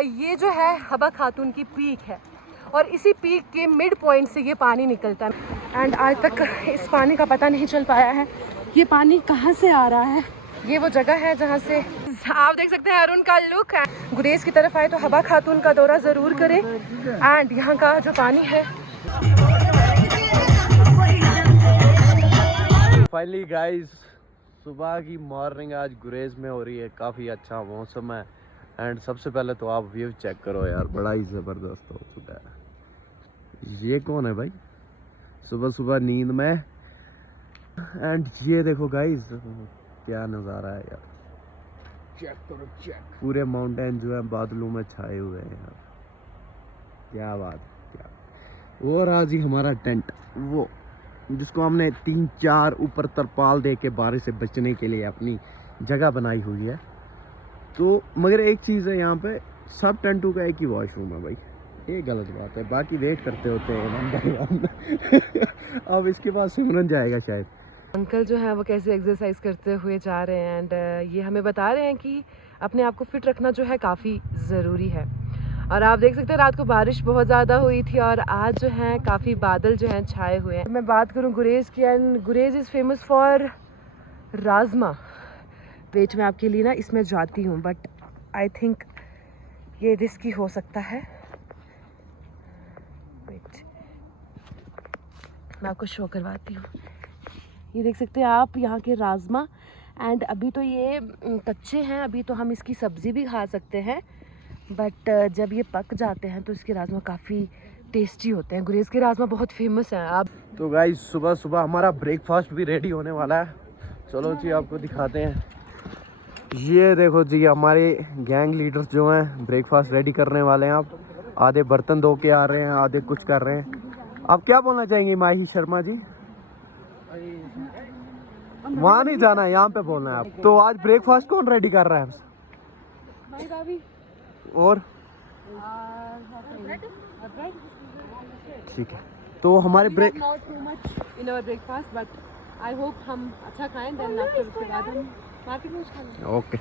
ये जो है हबा खातून की पीक है और इसी पीक के मिड पॉइंट से ये पानी निकलता है एंड आज तक इस पानी का पता नहीं चल पाया है ये पानी कहाँ से आ रहा है। ये वो जगह है जहाँ से आप देख सकते हैं अरुण का लुक। गुरेज की तरफ आए तो हबा खातून का दौरा ज़रूर करें एंड यहाँ का जो पानी है। फाइनली गाइस सुबह की मॉर्निंग आज गुरेज में हो रही है, काफ़ी अच्छा मौसम है एंड सबसे पहले तो आप व्यू चेक करो यार, बड़ा ही ज़बरदस्त हो चुका है। ये कौन है भाई सुबह सुबह नींद में एंड ये देखो गाइस क्या नज़ारा है यार, चेक करो चेक। पूरे माउंटेन जो है बादलों में छाए हुए हैं यार, क्या बात क्या। और आज ही हमारा टेंट वो जिसको हमने 3-4 ऊपर तरपाल दे के बारिश से बचने के लिए अपनी जगह बनाई हुई है। तो मगर एक चीज़ है यहाँ पे सब टेंटों का एक ही वॉशरूम है भाई, ये गलत बात है, बाकी वेट करते होते हैं अब इसके बाद सिमरन जाएगा शायद। अंकल जो है वो कैसे एक्सरसाइज करते हुए जा रहे हैं एंड ये हमें बता रहे हैं कि अपने आप को फिट रखना जो है काफ़ी ज़रूरी है। और आप देख सकते हैं रात को बारिश बहुत ज़्यादा हुई थी और आज जो है काफ़ी बादल जो हैं छाए हुए हैं। मैं बात करूं गुरेज की and Gurez is famous for rajma. Wait मैं आपके लिए ना इसमें जाती हूँ बट आई थिंक ये रिस्की हो सकता है। वेट मैं आपको शो करवाती हूँ। ये देख सकते हैं आप यहाँ के राजमा एंड अभी तो ये कच्चे हैं, अभी तो हम इसकी सब्ज़ी भी खा सकते हैं बट जब ये पक जाते हैं तो इसके राजमा काफ़ी टेस्टी होते हैं। गुरेज के राजमा बहुत फेमस हैं। आप तो गाइस सुबह सुबह हमारा ब्रेकफास्ट भी रेडी होने वाला है, चलो जी आपको दिखाते हैं। ये देखो जी हमारे गैंग लीडर्स जो हैं ब्रेकफास्ट रेडी करने वाले हैं। आप आधे बर्तन धो के आ रहे हैं, आधे कुछ कर रहे हैं। आप क्या बोलना चाहेंगे माही शर्मा जी? वहाँ नहीं जाना है, यहाँ पे बोलना है आप। तो आज ब्रेकफास्ट कौन रेडी कर रहा है? और ठीक है तो हमारे ब्रेकफास्ट बट आई होप हम अच्छा खाएं देन आफ्टर उसके बाद हम मार्केट में खाएंगे। ओके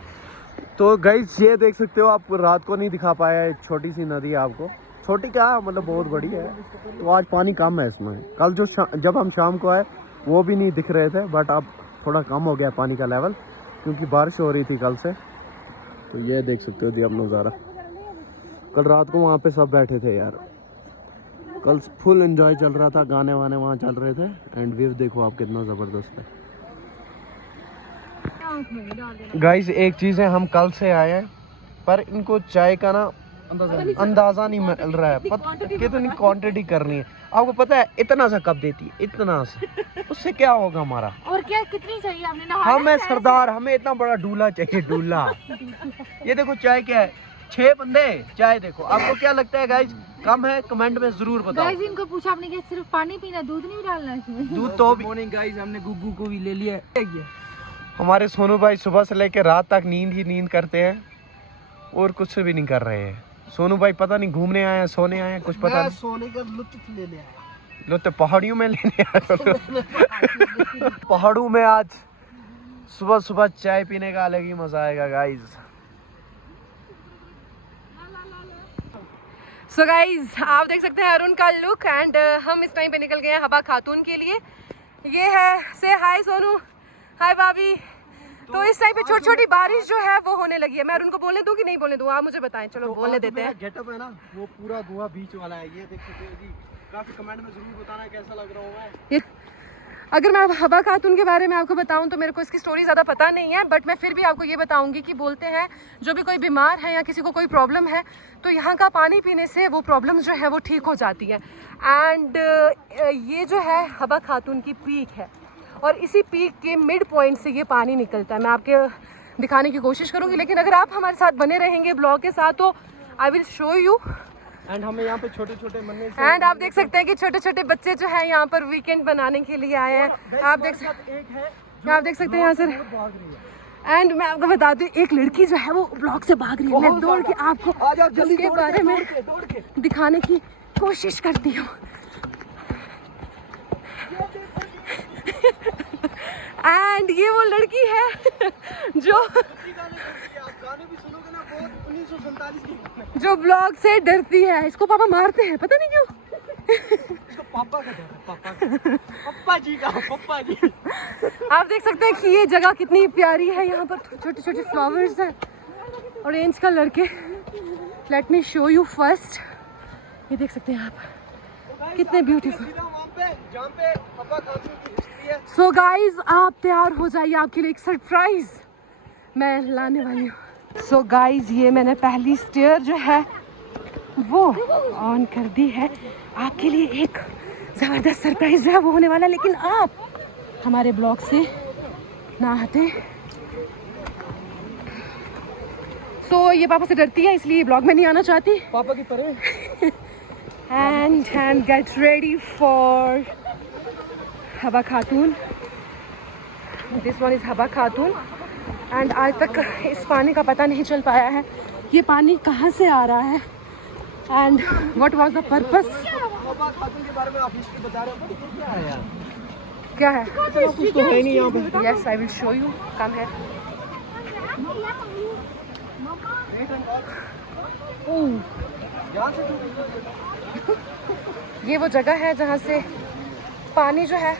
तो गाइस ये देख सकते हो आप, रात को नहीं दिखा पाया है, छोटी सी नदी है आपको, छोटी क्या मतलब बहुत बड़ी है। तो आज पानी कम है इसमें, कल जो जब हम शाम को आए वो भी नहीं दिख रहे थे बट अब थोड़ा कम हो गया पानी का लेवल क्योंकि बारिश हो रही थी कल से। तो ये देख सकते हो जी अब नज़ारा। कल रात को वहाँ पे सब बैठे थे यार, कल फुल एंजॉय चल रहा था, गाने वाने वहाँ चल रहे थे एंड व्यू देखो आप कितना ज़बरदस्त है। गाइस एक चीज़ है, हम कल से आए हैं पर इनको चाय का ना अंदाज़ा नहीं मिल रहा है, कितनी क्वांटिटी करनी है। आपको पता है इतना सा कप देती है, इतना सा, उससे क्या होगा हमारा? और क्या कितनी चाहिए हमने? हमें सरदार, हमें इतना बड़ा डूला चाहिए, डूला। ये देखो चाय क्या है, 6 बंदे चाय। देखो आपको क्या लगता है गाइज, कम है? कमेंट में जरूर बताओ। गाइज इनको पूछा आपने कि सिर्फ पानी पीना, दूध नहीं डालना इसमें? दूध तो मॉर्निंग गाइज हमने गुग्गू को भी ले लिया है। हमारे सोनू भाई सुबह से लेकर रात तक नींद ही नींद करते हैं और कुछ भी नहीं कर रहे हैं। सोनू भाई पता नहीं घूमने आए हैं, सोने आए हैं, कुछ पता नहीं। सोने का लुत्फ लेने आए, लुत्फ पहाड़ियों में लेने आए। पहाड़ों में आज सुबह सुबह चाय पीने का अलग ही मजा आएगा गाइज। सो गाइज आप देख सकते हैं अरुण का लुक एंड हम इस टाइम पे निकल गए हैं हबा खातून के लिए। ये है से हाय सोनू, हाय भाभी। तो इस टाइम पे छोटी छोटी बारिश जो है वो होने लगी है। मैं अरुण को बोलने दूं कि नहीं बोलने दूं, आप मुझे बताएं। चलो तो बोलने देते हैं। गेटअप है ना वो पूरा धुआं बीच वाला है, ये देख सकते हो जी। काफी कमेंट में जरूर बताना कैसा लग रहा हूं मैं। अगर मैं हबा खातून के बारे में आपको बताऊं तो मेरे को इसकी स्टोरी ज़्यादा पता नहीं है बट मैं फिर भी आपको ये बताऊंगी कि बोलते हैं जो भी कोई बीमार है या किसी को कोई प्रॉब्लम है तो यहाँ का पानी पीने से वो प्रॉब्लम जो है वो ठीक हो जाती है। एंड ये जो है हबा खातून की पीक है और इसी पीक के मिड पॉइंट से ये पानी निकलता है। मैं आपके दिखाने की कोशिश करूँगी लेकिन अगर आप हमारे साथ बने रहेंगे ब्लॉग के साथ तो आई विल शो यू। एंड हमें यहाँ पे छोटे छोटे मन्ने से एंड आप देख सकते हैं कि छोटे छोटे बच्चे जो हैं यहाँ पर वीकेंड बनाने के लिए आए हैं। आप देख सकते हैं यहाँ से। एंड मैं आपको बता दूँ एक लड़की जो है वो ब्लॉक से भाग रही है। मैं दौड़ के आपको उसके बारे में दिखाने की कोशिश करती हूँ। एंड ये वो लड़की है जो गाने भी सुनोगे ना बहुत 347 जो ब्लॉग से डरती है, इसको पापा मारते हैं, पता नहीं क्यों। इसको पापा का डर है, पापा जी का, पापा जी। आप देख सकते हैं कि ये जगह कितनी प्यारी है। यहाँ पर छोटे छोटे फ्लावर्स हैं ऑरेंज कलर के। Let me show you first. ये देख सकते हैं आप कितने ब्यूटीफुल। सो गाइज आप तैयार हो जाइए, आपके लिए एक सरप्राइज मैं लाने वाली हूँ। सो गाइज ये मैंने पहली स्टेयर जो है वो ऑन कर दी है। आपके लिए एक ज़बरदस्त सरप्राइज जो है वो होने वाला है, लेकिन आप हमारे ब्लॉग से ना हटे। सो ये पापा से डरती है, इसलिए ब्लॉग में नहीं आना चाहती। पापा की परे। and get ready for हवा खातून। This one is हवा खातून। एंड आज तक इस पानी का पता नहीं चल पाया है ये पानी कहाँ से आ रहा है and what was the purpose. हवा खातून के बारे में आप हिस्ट्री बता रहे हो, तो क्या है यार? क्या है? कुछ तो है नहीं यहाँ पे। Yes I will show you, come है। ये वो जगह है जहाँ से पानी जो है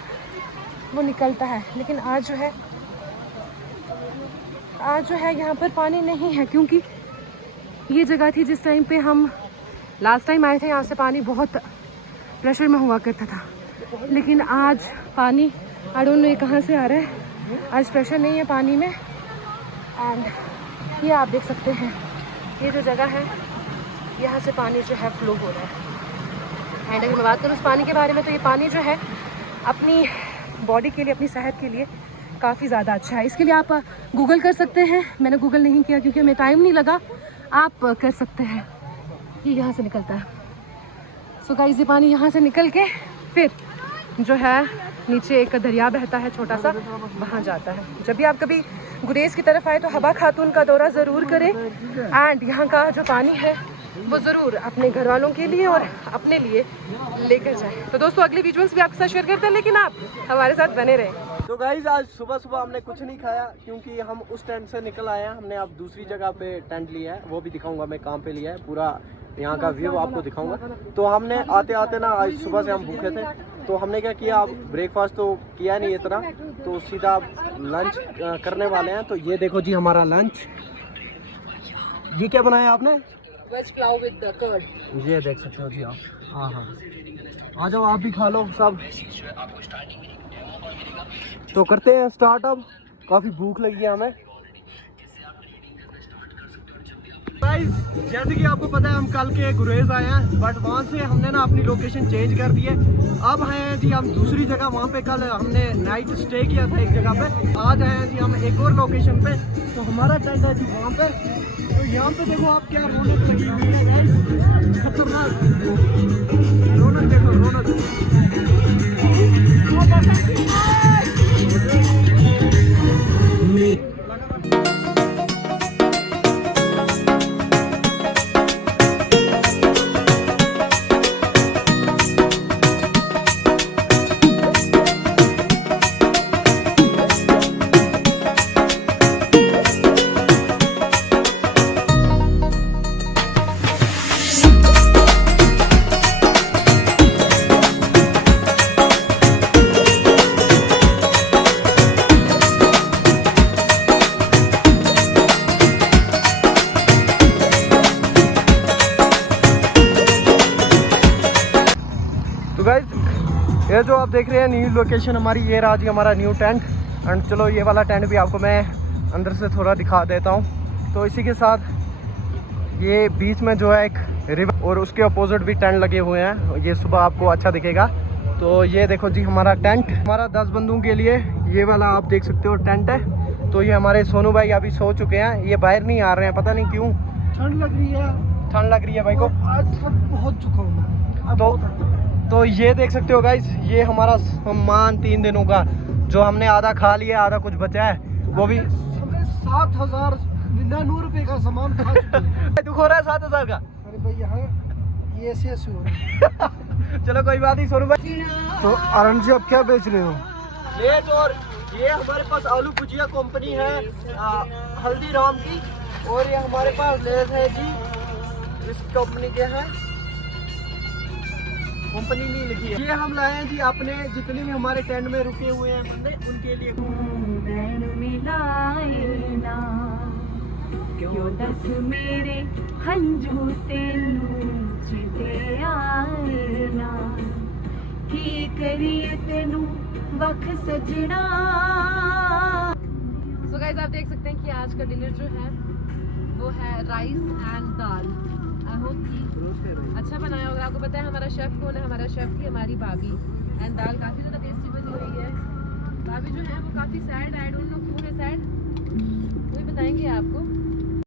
वो निकलता है, लेकिन आज जो है यहाँ पर पानी नहीं है, क्योंकि ये जगह थी जिस टाइम पे हम लास्ट टाइम आए थे, यहाँ से पानी बहुत प्रेशर में हुआ करता था। लेकिन आज पानी आई डोंट नो ये कहाँ से आ रहा है, आज प्रेशर नहीं है पानी में। एंड ये आप देख सकते हैं ये जो जगह है यहाँ से पानी जो है फ्लो हो रहा है। एंड अगर मैं बात करूँ उस पानी के बारे में, तो ये पानी जो है अपनी बॉडी के लिए, अपनी सेहत के लिए काफ़ी ज़्यादा अच्छा है। इसके लिए आप गूगल कर सकते हैं, मैंने गूगल नहीं किया क्योंकि हमें टाइम नहीं लगा, आप कर सकते हैं। ये यहाँ से निकलता है। सो गाइस ये पानी यहाँ से निकल के फिर जो है नीचे एक दरिया बहता है छोटा सा, वहाँ जाता है। जब भी आप कभी गुरेज की तरफ आए तो हवा खातून का दौरा ज़रूर करें एंड यहाँ का जो पानी है वो ज़रूर अपने घर वालों के लिए और अपने लिए लेकर जाए। तो दोस्तों अगले विजुअल्स भी आपके साथ शेयर करते हैं, लेकिन आप हमारे साथ बने रहें। तो गाइज आज सुबह सुबह हमने कुछ नहीं खाया क्योंकि हम उस टेंट से निकल आए हैं। हमने अब दूसरी जगह पे टेंट लिया है, वो भी दिखाऊंगा मैं कहाँ पे लिया है, पूरा यहाँ का व्यू आपको दिखाऊंगा। तो हमने आते आते ना आज सुबह से हम भूखे थे, तो हमने क्या किया, अब ब्रेकफास्ट तो किया नहीं इतना, तो सीधा लंच करने वाले हैं। तो ये देखो जी हमारा लंच। ये क्या बनाया आपने? Veg pulao with curd. ये देख सकते हो जी आप। हाँ हाँ आ जाओ आप भी खा लो सब। तो करते हैं स्टार्ट अब, काफ़ी भूख लगी है हमें। गाइस जैसे कि आपको पता है हम कल के गुरेज आए हैं, बट वहाँ से हमने ना अपनी लोकेशन चेंज कर दी है। अब आए हैं जी हम दूसरी जगह, वहाँ पे कल हमने नाइट स्टे किया था एक जगह पे, आज आए हैं जी हम एक और लोकेशन पे। तो हमारा टेंट है जी वहाँ पे। तो यहाँ पे देखो आप क्या रौनक लगी हुई है गाइस, खतरनाक रौनक, देखो रौनक। ये जो आप देख रहे हैं न्यू लोकेशन हमारी, ये रहा जी हमारा न्यू टेंट। एंड चलो ये वाला टेंट भी आपको मैं अंदर से थोड़ा दिखा देता हूँ। तो इसी के साथ ये बीच में जो है एक रिवर और उसके अपोजिट भी टेंट लगे हुए हैं, ये सुबह आपको अच्छा दिखेगा। तो ये देखो जी हमारा टेंट, हमारा 10 बंदों के लिए ये वाला आप देख सकते हो टेंट है। तो ये हमारे सोनू भाई अभी सो चुके हैं, ये बाहर नहीं आ रहे हैं, पता नहीं क्यों। ठंड लग रही है, ठंड लग रही है भाई को, आज बहुत चुका हूँ। तो ये देख सकते हो गाइस, ये हमारा सामान 3 दिनों का, जो हमने आधा खा लिया, आधा कुछ बचा है, वो भी 7,099 रुपए का सामान खा चुके हैं। दुख हो रहा है 7,000 का। अरे भाई यहाँ ये ऐसे हो रहा है। चलो कोई बात नहीं सोनू भाई। तो अरुण जी आप क्या बेच रहे हो? ये तो ये हमारे पास आलू भुजिया कंपनी है हल्दीराम की, और ये हमारे पास लेस है जी, इस कंपनी के हैं, कंपनी नहीं लिखी है। ये हम लाए हैं जी अपने जितने भी हमारे टेंट में रुके हुए हैं बंदे उनके लिए। क्यों दस मेरे हंजू तेनू चिते आए ना, की करिए तेनू वख सजना। सो गाइस आप देख सकते हैं कि आज का डिनर जो है वो है rice and dal. I hope कि अच्छा बनाया होगा। आपको पता है हमारा शेफ़ कौन है? हमारा शेफ़ थी हमारी भाभी। एंड दाल काफ़ी ज़्यादा टेस्टी बनी हुई है। भाभी जो है वो काफ़ी सैड, आई डोंट नो क्यों है सैड, वही बताएंगे आपको।